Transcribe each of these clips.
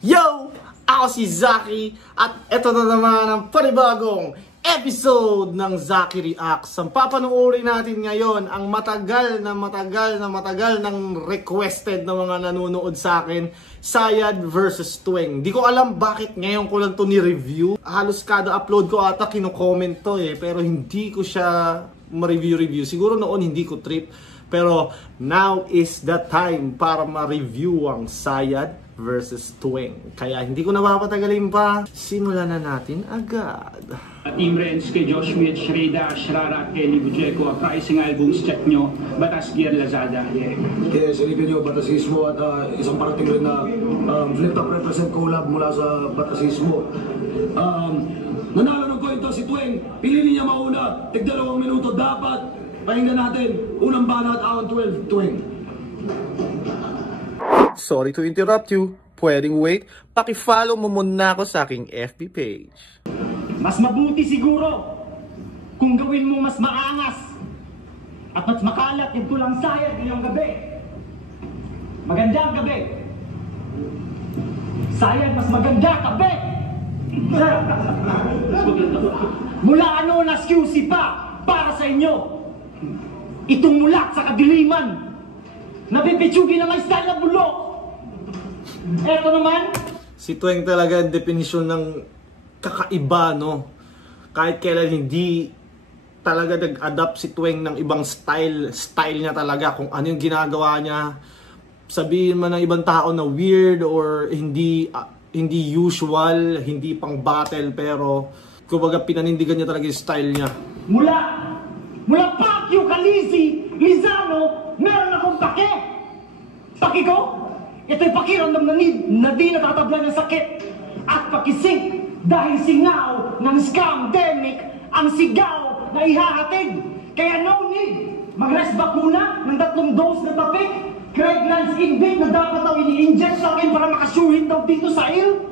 Yo! Ako si Zaki at eto na naman ang panibagong episode ng Zaki Reacts. Ang papanoorin natin ngayon ang matagal ng requested na mga nanonood sa akin, Sayad vs Tuwing. Di ko alam bakit ngayon ko lang to ni-review. Halos kada upload ko ata kino-comment to pero hindi ko siya ma-review. Siguro noon hindi ko trip. Pero now is the time para ma-review ang Sayad versus Tuwing. Kaya hindi ko napapatagalin pa. Simulan na natin agad. Team Renz kay Josh Mitch, Reda, Shrara, Kelly Bujeco, pricing albums check nyo, Batas Gear Lazada. Kaya silipin nyo Batasismo at isang parating rin na Flip Top Represent collab mula sa Batasismo. Nanalo ng coin to si Tuwing. Pili niya mauna. Tig 2 minuto dapat. Pakinggan natin. Unang banat ang 12 Tuwing. Sorry to interrupt you. Pwedeng wait. Paki-follow mo muna ako sa aking FB page. Mas mabuti siguro kung gawin mo mas maangas at mas makalat yung tulang sayad ngayong gabi. Magandang gabi. Sayad mas maganda gabi. Mula ano na QC pa para sa inyo. Itong mulat sa kadiliman. Nabibitsugin na may style na bulok. Eto naman. Si Tuwing talaga ang definisyon ng kakaiba, no? Kahit kailan hindi talaga nag-adapt si Tuwing ng ibang style niya talaga, kung ano yung ginagawa niya. Sabihin man ng ibang tao na weird or hindi usual, hindi pang battle, pero kumbaga pinanindigan niya talaga yung style niya. Mula Pacquiao, Calisi, Lizano, meron akong pake. Paki ko? Ito'y pakiramdam na di natatablan ng sakit. At pakising dahil singaw ng scamdemic ang sigaw na ihahatid. Kaya no need mag-rest bakuna ng 3 dose na tapik. Craig Lance Invade na dapat daw ini-inject sa akin para makasuhin daw dito sa il.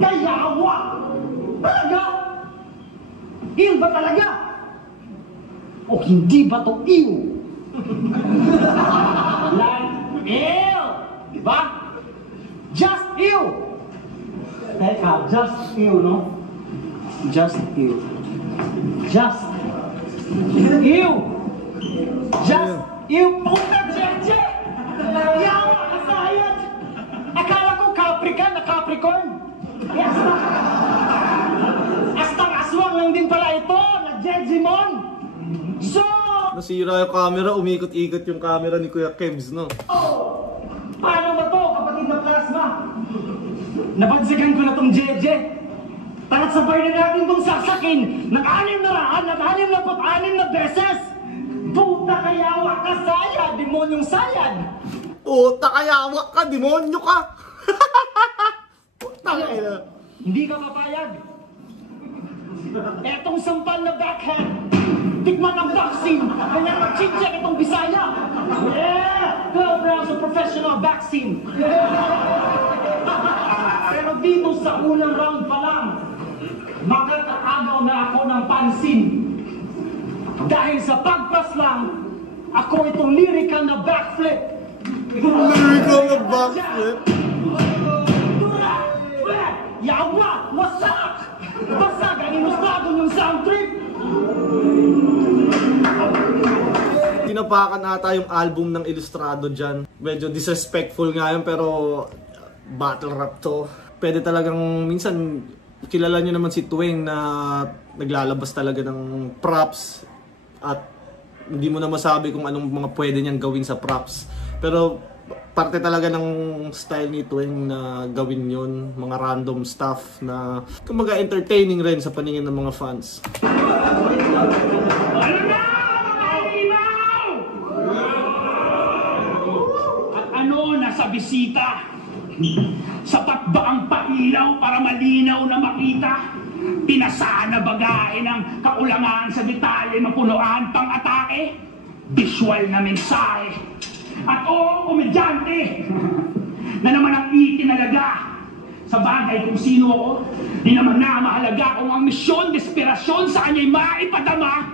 Kaya awa. Talaga? Il ba talaga? O hindi ba to il? Like il. Diba? Just you! Teka, just you, no? Just you. Just you! Just you! Puta, Jeje! Yawa ka sayad! Akala ko Capri ka, na Capricorn! Astang aswang lang din pala ito, na Jejimon! So! Nasira yung camera, umikot-ikot yung camera ni Kuya Kebs, no? Oh! Paano ba to, kapatid na plasma? Nabansigan ko na tong Jeje. Tara't sabay na natin tong sasakin ng 666 na beses. Puta kayawa ka sayad, demonyong sayad. Puta kayawa ka, demonyo ka. Puta kayawa. Hindi ka papayag. Etong sampal na backhand. Tikman ang vaccine. Kanya mag-chincheck itong Bisaya. Yeah! 12 rounds of professional vaccine. Pero dito sa unang round pa lang, makakagaw na ako ng pansin. Dahil sa pagpas lang, ako itong lyrical na backflip. Lyrical na backflip? Yawa! Wasak! Basag ang inustrado ng sound trip! Tinapakan ata yung album ng Ilustrado dyan. Medyo disrespectful nga yun, pero battle rap to. Pwede talagang, minsan, kilala nyo naman si Tuwing na naglalabas talaga ng props at hindi mo na masabi kung anong mga pwede niyang gawin sa props. Pero parte talaga ng style ni Tuwing na gawin yun, mga random stuff na kumbaga entertaining rin sa paningin ng mga fans. Sa bisita. Sapat ba ang pailaw para malinaw na makita? Pinasaan na bagahe ng kaulangan sa detalye mapunuan pang atake? Visual na mensahe. At komedyante na naman ang itinalaga. Sa bagay kung sino ako, di naman na mahalaga kung ang misyon, desperasyon sa kanya'y maipadama.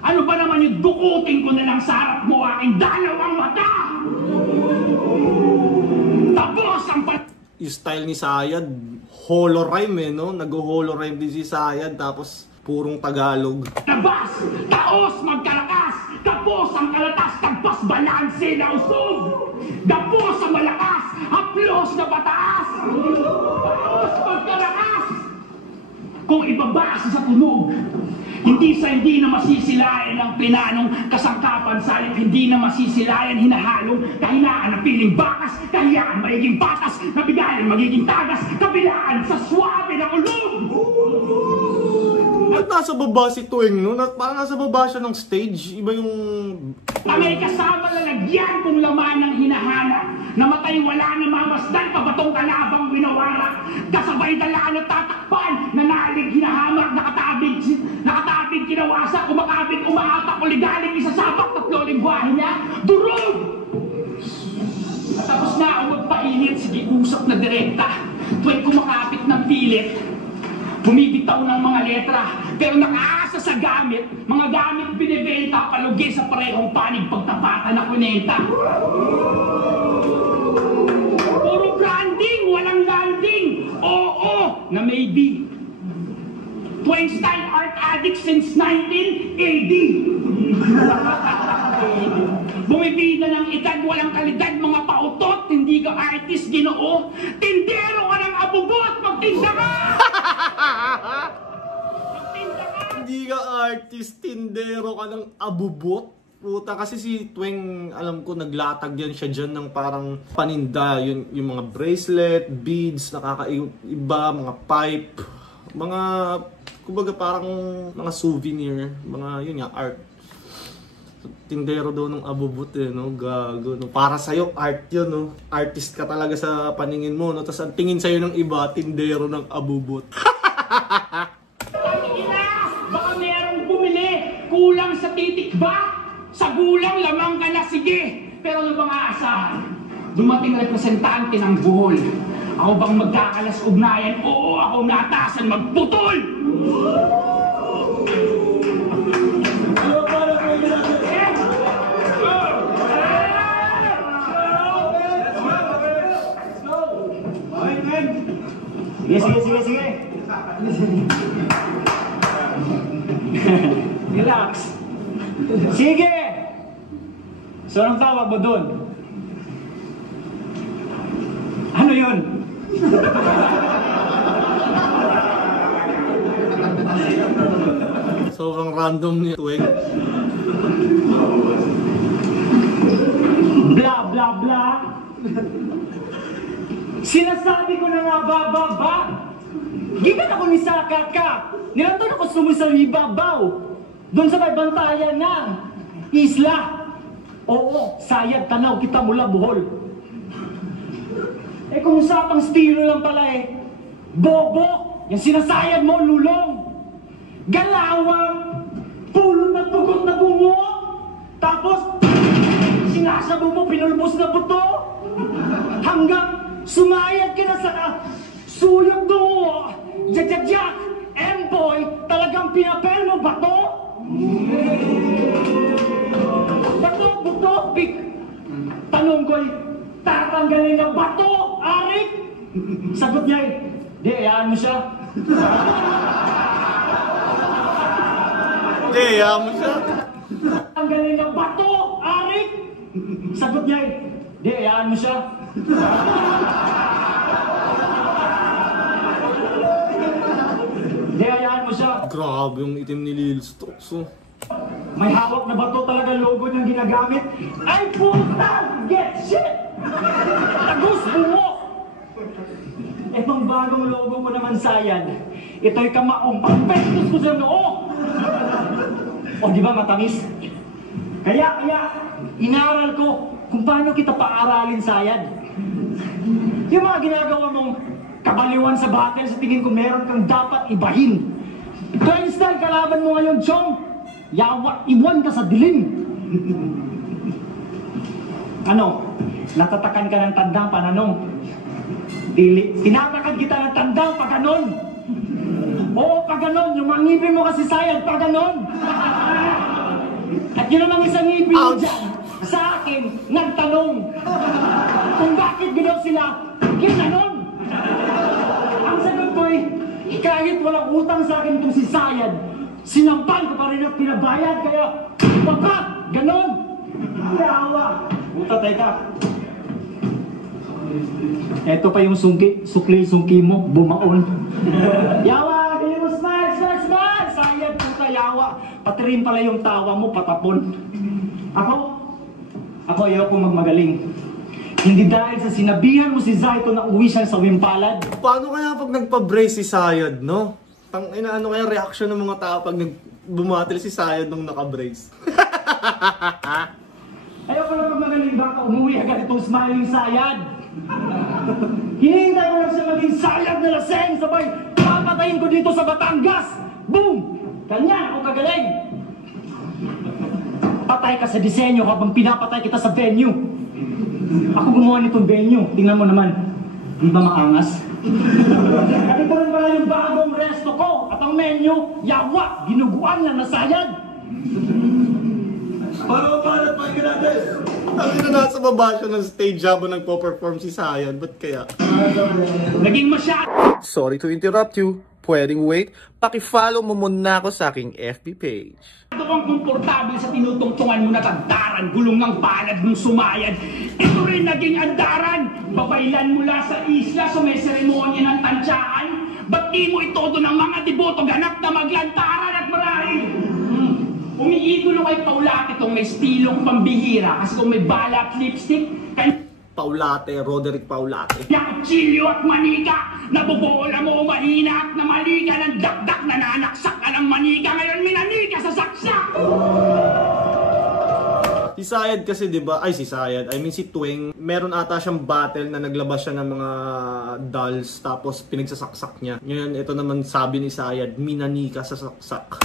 Ano ba naman yung dukutin ko na lang sa harap mo aking dalawang mata? Tapos ang yung style ni Sayad, holorhyme no? Nag-holorhyme din si Sayad, tapos purong Tagalog. Labas, taos, magkalakas, tapos ang kalatas, tagpas, balanse na usog. Dapos ang malakas, haplos na bataas. Taos, magkalakas. Kung ibabasa sa tunog, hindi na masisilayan ng plinanong kasangkapan, salit hindi na masisilayan hinahalong kahinaan ng piling bakas, kahiyaan magiging patas, nabigayan magiging tagas, kabilaan sa swabe na ulog. At nasa baba si Tuwing, no? Parang nasa baba siya ng stage. Iba yung... May kasama na lagyan kung laman ng hinahanap. Namatay wala na mamasdan, pabatong kalabang winawara. Kasabay dalaan na tatakpan, nanalig hinahamak, nakatabig kinawasa, kumakabig, umaapak, uligaling, isasapak, tatlo lingwahe niya, durog! At tapos na ako magpainit, sige, usap na direkta. Tuwing kumakapit ng pilit, bumibitaw ng mga letra, pero nakaasa sa gamit, mga gamit binibenta, palugi sa parehong panig, pagtapatan na kunenta. Puro branding, walang landing, oo, na maybe. Tuwing style art addict since 19 AD. Bumibida ng edad, walang kalidad, mga pautot, hindi ka artist, ginoo, tindero ka ng abubot, magtinda ka! Hindi ka artist, tindero ka ng abubot. Puta, kasi si Tuwing, alam ko, naglatag yan siya dyan ng parang paninda. Yung mga bracelet, beads, nakakaiba, mga pipe, mga, kumbaga parang mga souvenir, mga, yun nga, art. Tindero daw ng abubot no? Gago, no? Para sa'yo, art yun, no? Artist ka talaga sa paningin mo, no? Tapos ang tingin sa'yo ng iba, tindero ng abubot. Baka merong bumili, kulang sa titik ba? Sa gulang, lamang ka na, sige. Pero ano bang aasahan? Dumating representante ng buhol. Ako bang magkakalas ugnayan? Oo, ako natasan magputol! Sige. Relax. Sige! So, anong tawag mo dun? Ano yun? Sobrang random ni Tuwing. Bla bla bla. Sinasabi ko na nga ba. Gigan ako ni Sakaka. Nilantan ako sumisaribabaw. Doon sa may bantayan ng isla. Oo, Sayad, tanaw kita mula Bohol. Eh kung usapang estilo lang pala bobo, yung sinasayad mo, lulong. Galawang, pulot na tugot na bungo. Tapos, sinasabo mo, pinulbos na buto. Hanggang sumayad ka na sa suyog dungo. Jajajak, emboy, talagang pinapel mo bato. Bato, buto, big. Tanong ko'y, tatanggalin ng bato, arik. Sagot niya di, ayaan mo siya. Di, ayaan mo siya. Tanggalin ng bato, arik. Sagot niya di, ayaan mo siya. Di, ayaan mo siya. Grabe yung itim ni Lil Strokes, oh. May hawak na bato talaga logo niyang ginagamit. Ay putang! Get shit! Tagus bungo! Itong bagong logo mo naman, Sayad. Ito'y kamaong pagpestos ko sa noo! O di ba matamis? Kaya, inaral ko kung paano kita paaralin, Sayad. Yung mga ginagawa mong kabaliwan sa battle, sa tingin ko meron kang dapat ibahin. Twin style kalaban mo ngayon, Chong. Iwan ka sa dilim. Ano? Natatakan ka ng tandang pananong. Tinatakad kita ng tandang pag ganon. Oo, pag ganon. Yung mga ngipin mo kasi, Sayad, pag ganon. At yun namang isang ngipin mo dyan, sa akin, nagtanong kung bakit gano'n sila ginanon. sa akin itong si Sayad, sinampal ko pa rin at pinabayad, kaya papat, ganon. Yawa. Puta, teka. Eto pa yung sukli-sungki mo, bumaon. Yawa, hindi mo smile. Sayad, puta, yawa. Pati rin pala yung tawa mo, patapon. Ako ayaw kong magmagaling. Hindi dahil sa sinabihan mo si Zaito na uwi siya sa Wimpalad. Paano kaya pag nagpa-brace si Sayad, no? Ano kaya reaction ng mga tao pag bumatil si Sayad nung naka-brace? Ayaw ko lang magmagaling, baka umuwi agad itong smiling Sayad. Hinihintay ko lang siya maging Sayad na laseng, sabay papatayin ko dito sa Batangas. Boom! Ganyan ako kagaling. Patay ka sa disenyo habang pinapatay kita sa venue. Ako gumawa nitong venue. Tingnan mo naman. Di ba maangas? At ito rin pala yung bagong resto ko. At ang menu, yawa, ginuguan lang na Sayad. Para pakinggan natin. Sabi na nasa baba siya ng stage habang nagpo-perform si Sayad. Ba't kaya? Naging masyado. Sorry to interrupt you. Pwedeng wait. Paki-follow mo muna ako sa aking FB page. Ito kang komportable sa tinutungtungan mo na tagdaran, gulong ng palad mong sumayad. Ito rin naging andaran. Babaylan mula sa isla, so may seremonya ng tansyaan. Ba't di mo itodo ng mga deboto, ganap na maglantaran at marahil? Umiigulo kay Paulate itong may stilong pambihira. Kasi kung may bala at lipstick, Paulate, Roderick Paulate. Yakchilyo at manika, nabubola mo mahina at namaliga ng dakdak, nananaksak ka ng manika, ngayon minanika sa saksak! Si Sayad kasi, di ba? Ay, si Sayad. I mean, si Tweng. Meron ata siyang battle na naglabas siya ng mga dolls tapos pinagsasaksak niya. Ngayon, ito naman sabi ni Sayad, minanika sa saksak.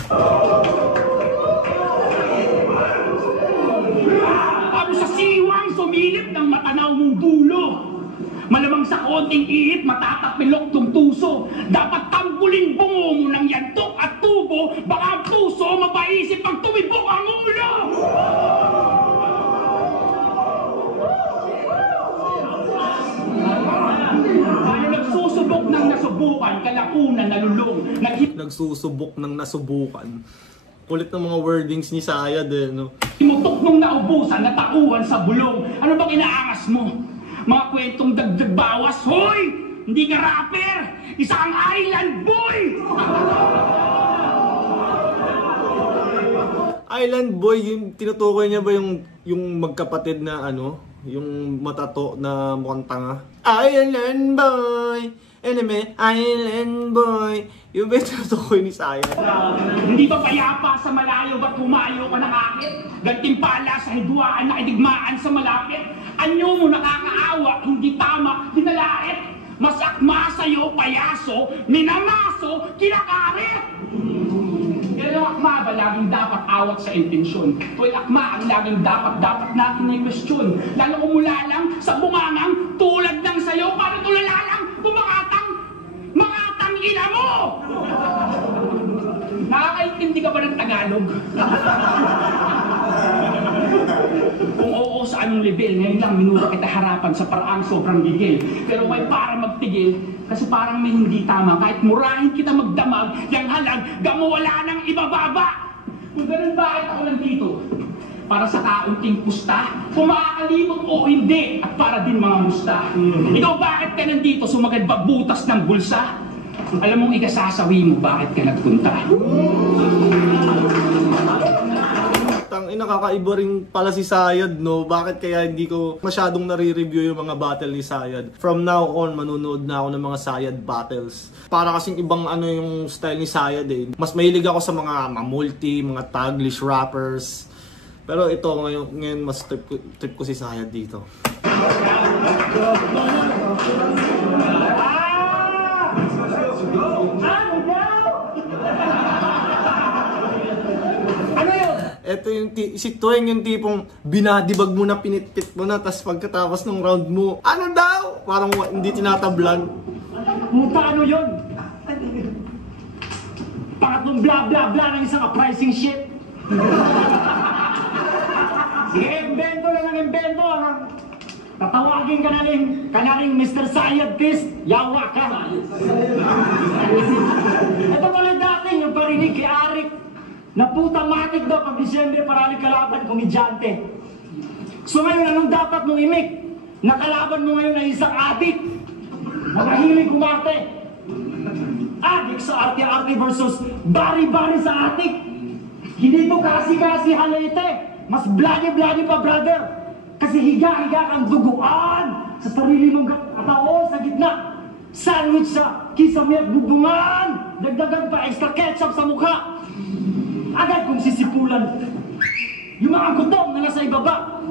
Tapos sa siwang sumilip ng matanaw mong dulo. Malamang sa konting ihip, matatapilok tong tuso. Dapat tambulin bungo mo ng yantok at tubo, baka ang puso mapaisip pag tumibok ang ulo! Paano nagsusubok ng nasubukan, kalaunan nalulong. Nagsusubok ng nasubukan. Kulit ng mga wordings ni Sayad eh, no? Imutok nung naubusan, natauhan sa bulong. Ano bang inaangas mo? Mga kwentong dagdag bawas. Hoy! Hindi ka rapper! Isa kang island boy! Island boy, yung tinutukoy niya ba yung magkapatid na ano? Yung matato na mukhang tanga? Island boy! Enemy, island boy! Yung ba yung tinutukoy ni Sayad? Hindi ba payapa sa malayo ba't humayo ka nakakit? Gantimpala sa hidwaan na idigmaan sa malapit. Anyo mo nakakaawa, hindi tama, dinalait. Mas akma sa'yo, payaso, minamaso, kinakarit. Pero akma ba laging dapat awat sa intensyon? Tuwing akma ang laging dapat natin may question. Lalo umula lang sa bungangang tulad ng sayo, paano tulala lang bumakatang ina mo! Nakakaintindi ka ba ng Tagalog? Kung oo sa anong level, ngayon lang minura kita harapan sa paraang sobrang gigil. Pero may para magtigil, kasi parang may hindi tama. Kahit murahin kita magdamag, yung halag, gamawala ng ibababa. Kung ganun, bakit ako nandito? Para sa kaunting pusta, kung makakalimot o hindi, at para din mga musta. Ikaw bakit ka nandito sumagad butas ng bulsa? Alam mong ikasasawi mo bakit ka nagpunta. Tangina, kakaiba rin pala si Sayad, no? Bakit kaya hindi ko masyadong nare-review yung mga battle ni Sayad? From now on, manunood na ako ng mga Sayad battles. Para kasing ibang ano yung style ni Sayad eh. Mas mahilig ako sa mga multi, mga taglish rappers. Pero ito, ngayon mas trip ko si Sayad dito. Ito yung si Tweng yung tipong binadibag mo na, pinitpit mo na, tas pagkatapos ng round mo, ano daw? Parang hindi tinatablan. Ano yun? Pangatlong bla bla bla ng isang uprising shit. Sige, imbento lang ang imbento. Tatawagin ka naling Mr. Sayad Fist. Yawa ka. Ito tuloy na na putang matik daw pag Disyembre parali kalaban komedyante. So ngayon, anong dapat mong imik? Nakalaban mo ngayon na isang adik. Nakahilig kumarte. Adik sa arte-arte versus bari-bari sa atik. Hindi to kasi-kasi halete. Mas bloody-bloody pa, brother. Kasi higa-higa kang duguan sa sarili mong katao sa gitna. Sandwich sa kisame at bubungan. Dagdagan pa extra ketchup sa mukha. Agad kong sisipulan yung mga gutom na nasa ibaba.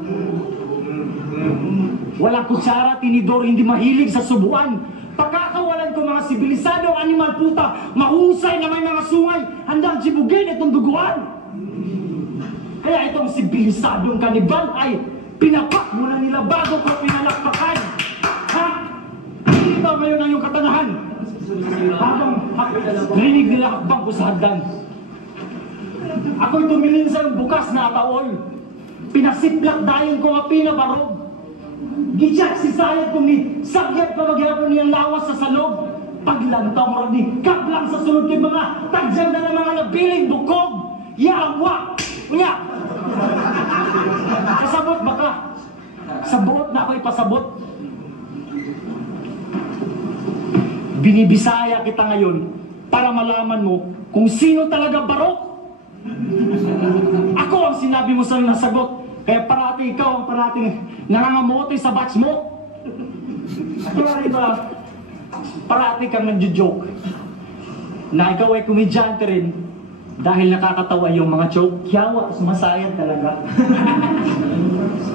Walang kutsara, tinidor, hindi mahilig sa subuan. Pagkakawalan ko mga sibilisadong animal puta, mahusay na may mga sungay, handang jibugin itong duguan. Kaya itong sibilisadong kanibal ay pinapak muna nila bago ko pinalakpakan. Ha? Hindi ba ngayon ang iyong katanahan? Habang rinig nila hakbang ko sa hagdan. Ako'y tumilin sa bukas na ataol. Pinasiplak dayon ko nga pinabarog. Gitsak si sayad ko ni sagyat pa maghihapon niyang lawas sa salog. Paglantaw mo rin ni kaplang sa sunod kay mga tagyang na ng mga nabiling bukog. Yawa! Unya! Kasabot ba ka? Sabot na ako'y pasabot. Binibisaya kita ngayon para malaman mo kung sino talaga barok. Ako ang sinabi mo sa nasagot. Kaya parati ikaw ang parating nangangamote sa batch mo. Kaya rin ba, parati kang nagjo-joke na ikaw ay komedyante rin dahil nakakatawa yung mga joke. Yawa, sumasayad talaga.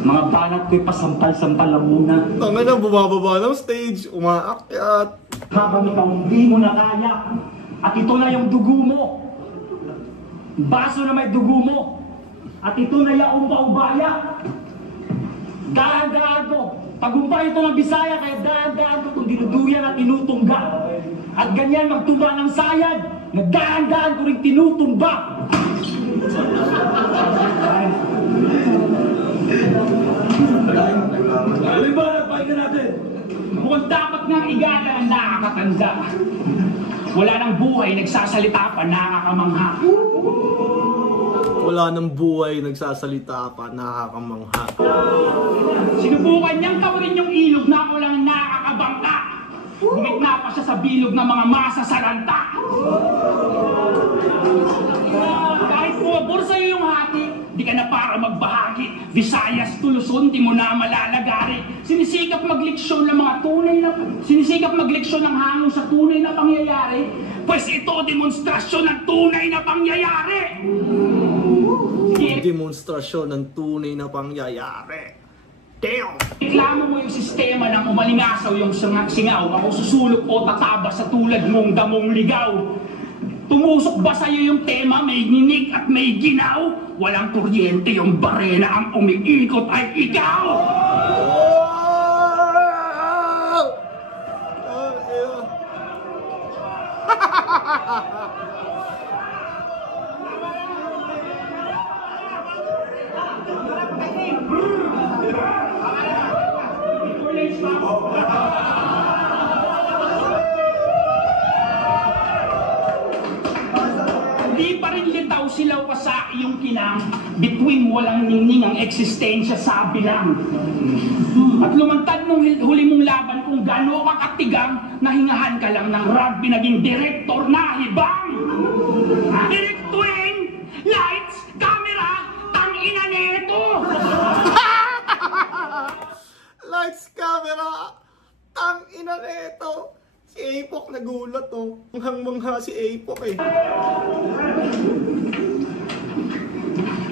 Mga banat ko'y pasampal-sampal lang muna. Tangay na, bumababa ng stage, umaakyat. Habang ikaw hindi mo na kaya at ito na yung dugo mo. Baso na may dugo mo. At ito na yung umbaya. Daan-daan ko. Pag-umpay ito ng Bisaya, kaya daan-daan ko kung dinuduyan at tinutungga. At ganyan magtumba ng sayad, na daan-daan ko rin tinutumba. Liban, pahinga natin. Mukhang dapat nga igala ang nakakatanda. Wala nang buhay, nagsasalita pa, nakakamangha. Wala ng buhay, nagsasalita pa, nakakamangha. Sinubukan niyang kawarin yung ilog na ako lang nakakabangka. Gumit na pa siya sa bilog ng mga masasaranta. Kahit pumabor sa'yo yung hati, di ka na para magbahagi. Visayas to Luzon, di mo na malalagari. Sinisikap magleksyon ng mga tunay na... Sinisikap magleksyon ng hangong sa tunay na pangyayari. Pues ito, demonstrasyon ng tunay na pangyayari. Demonstrasyon ng tunay na pangyayari. Damn! Reklamo mo yung sistema ng umalingasaw yung singaw. Ako susulok o tataba sa tulad mong damong ligaw. Tumusok ba sa'yo yung tema? May ninig at may ginaw? Walang kuryente yung barena, ang umiikot ay ikaw! Hindi pa rin litaw silaw pa sa iyong kinang, between walang ningning ang eksistensya sa bilang. At lumantad nung huli mong laban kung gaano ka katigang, nahingahan ka lang ng rugby naging direktor na hibang. Direct Twing, lights, camera, tangina neto! Lights, camera, tangina neto! Si Apok nagulat oh. Manghang-mangha si Apok eh.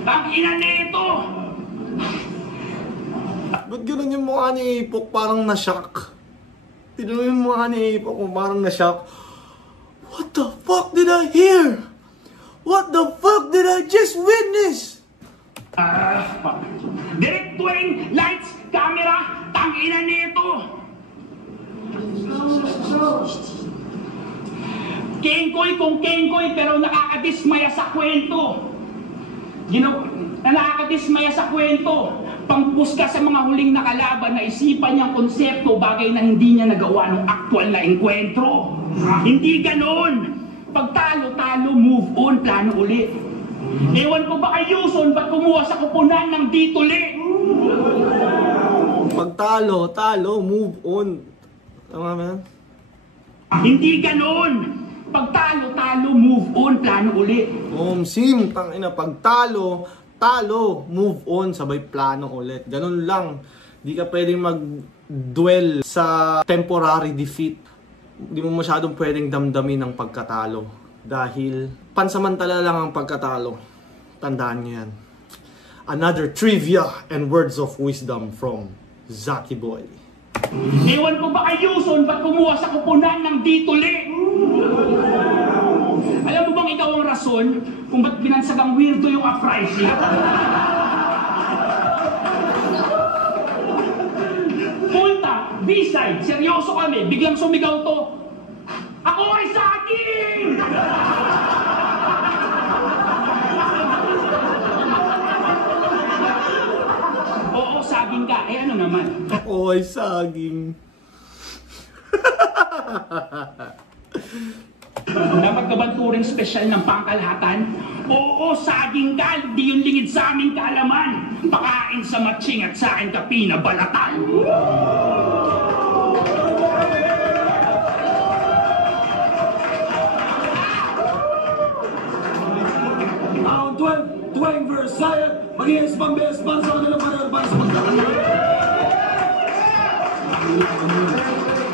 Tangina neto! Ba't ganun yung mukha ni Apok? Parang na-shock. Tignan mo yung mukha ni Apok kung parang na-shock. What the fuck did I hear? What the fuck did I just witness? Direct Twing, lights, camera, tangina neto! Kengkoy kung kengkoy pero nakakadismaya sa kwento. Nakakadismaya sa kwento. Pangpusga sa mga huling nakalaban na isipan niyang konsepto, bagay na hindi niya nagawa ng aktwal na engkwentro. Hindi ganon. Pag talo-talo, move on, plano ulit. Ewan ko ba kay Yuson, ba't kumuha sa kupunan ng dituli? Pag talo, move on. Tama ba yan? Hindi ganon. Pag talo, move on, plano ulit. Sim, tangina, pag talo, move on, sabay plano ulit. Ganun lang. Di ka pwedeng mag-dwell sa temporary defeat. Di mo masyadong pwedeng damdamin ang pagkatalo. Dahil pansamantala lang ang pagkatalo. Tandaan niyo yan. Another trivia and words of wisdom from Zaki Boy. Ewan ko ba kay Yuson, ba't kumuha sa kupunan ng dituli? Alam mo bang ikaw ang rason kung ba't binansagang weirdo yung uprising? Punta, B-side, seryoso kami, biglang sumigaw to. Ako ay saging! Oo, saging ka. Eh ano naman? Ako ay saging. Dapat ka bang turing special ng pangkalahatan? Oo, saging ka. Di yung lingid sa aming kaalaman. Pakain sa matching at sa akin ka pinabalatan. Ang Tweng versus Sayat, mag-iis pang-best para sa kanilang pareho para sa pagkakaliwa.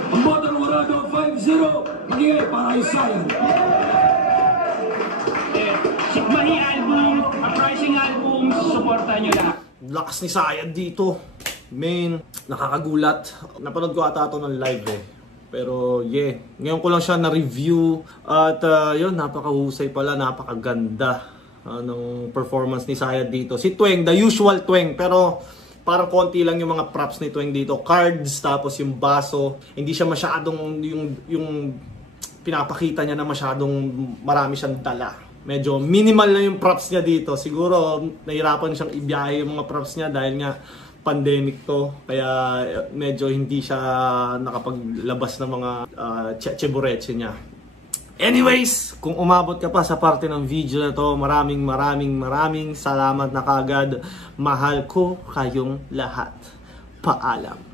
Ang boto ng Warado 5-0, mag-iis para kay Sayat. Sigmahi album, uprising album, supportan nyo lahat. Lakas ni Sayad dito. Man, nakakagulat. Napanood ko ata ito ng live eh. Pero yeah, ngayon ko lang siya na-review. At yun, napakahusay pala, napakaganda ng performance ni Sayad dito. Si Tweng, the usual Tweng, pero parang konti lang yung mga props ni Tweng dito. Cards, tapos yung baso. Hindi siya masyadong, yung pinapakita niya na masyadong marami siyang dala. Medyo minimal na yung props niya dito. Siguro nahirapan siyang ibiyahe yung mga props niya dahil nga pandemic to. Kaya medyo hindi siya nakapaglabas ng mga chebureche niya. Anyways, kung umabot ka pa sa parte ng video na to, maraming salamat na kagad. Mahal ko kayong lahat. Paalam.